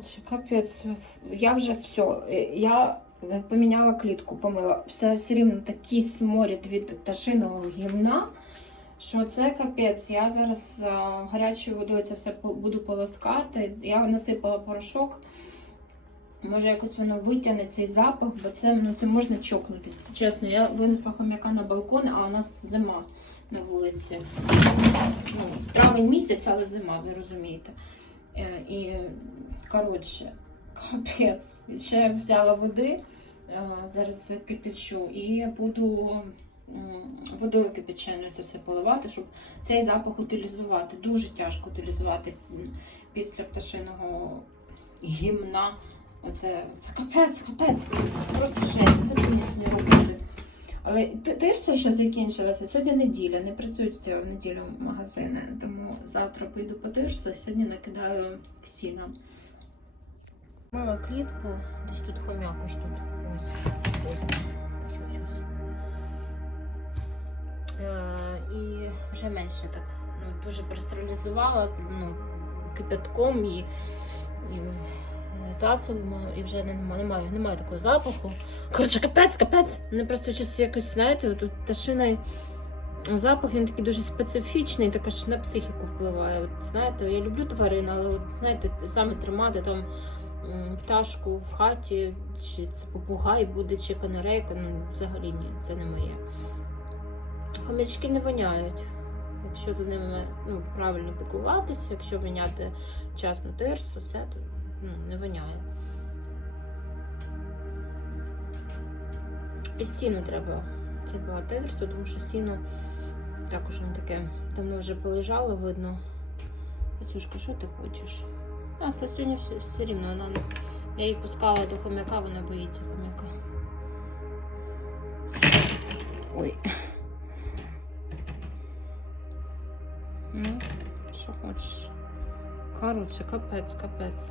Коротше, капець. Я вже все. Я поміняла клітку, помила. Все, все рівно такий сморід від пташиного гімна, що це капець. Я зараз а, гарячою водою це все буду полоскати. Я насипала порошок. Може, якось воно витягне цей запах, бо це, ну, це можна чокнутися. Чесно, я винесла хом'яка на балкон, а у нас зима на вулиці. Ну, травень місяць, але зима, ви розумієте. Е, І, коротше, капець. Ще взяла води, е, зараз кипячу, і буду водою кипяченою це все поливати, щоб цей запах утилізувати. Дуже тяжко утилізувати після пташиного гімна. Оце це капець, капець. Просто жесть. Це повністю не робити. Але ти- тирса ще закінчилася. Сьогодні неділя, не працюють в неділю магазини. Тому завтра поїду по тирса, сьогодні накидаю сіна. Мила клітку, десь тут хомяк, ось тут. Ось. Е, і вже менше так. Ну, дуже простерилізувала ну, кипятком і засобом, і вже немає, немає, такого запаху. Коротше, капець, капець. Мене просто щось якось, знаєте, тут пташиний запах, він такий дуже специфічний, також на психіку впливає. От, знаєте, я люблю тварин, але от, знаєте, саме тримати там пташку в хаті, чи це попугай буде, чи канарейка, ну взагалі ні, це не моє. Хомячки не воняють. Якщо за ними ну, правильно піклуватися, якщо міняти вчасно тирсу, все, то ну, не воняє. І сіну треба. Треба тирсу, тому що сіно також воно таке давно вже полежало, видно. Сушка, що ти хочеш? А, Сласюня все, все рівно вона. Я її пускала до хомяка, вона боїться хомяка. Ой. Ну, що хочеш. Коротше, капець, капець.